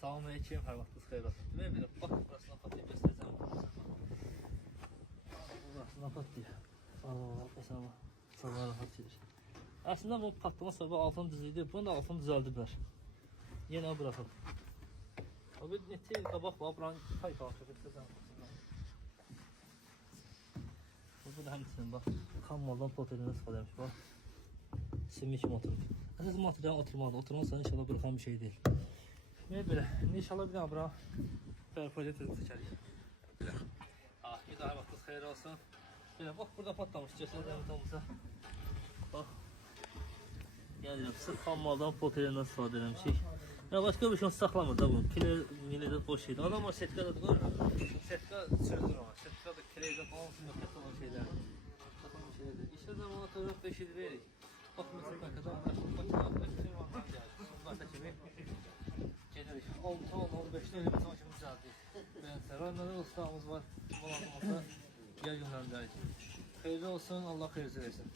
Salamünaleyküm, hər vaxtınız xeyir olsun. Demək belə, bax, burasına pat deyə göstərəcəm. Burasına pat deyə. Məsələn, sabah rahat gedir. Əslində bu patlama səbəbi altın düz idi. Bunu da altın düzəldiblər. Yenə bıraxıb. O bir neçə il qabaq var, buranın paypağı göstərəcəm. Bu da həmçinin bax, xam maldan poterindən istifadə etmiş, bax. Simmi kimi oturub. Əsas materialın oturmadı. Oturmazsa inşallah bırakan bir şey deyil. Demək belə, inşallah bir daha bura projet edib çəkərik. Belə. Bir daha vaxtınız xeyir olsun. Belə, bax, burada patlamış. Göstərəcəm olmasa. Bax. Yəni, sırf xam maldan poterindən istifadə etmişik. Ya başqa bir şey saxlamır da bu. Pili də boş şeydir. Adam var, setka da qoyur. Setka sürüdür ona. Setka da kileydə falan nöqət olan şeylər. İşte zamanı oturup 5 il veririk. Bax, mesela bakadan makinalar firmadan gəlir. Sonlarda kimi gedirik. 6-10-15'də elə məsəl kimi düzəldik. Beləsə, rayonlarda ustamız var. Bu lazım olsa yer günlərindərik. Xeyirli olsun, Allah xeyirli versin.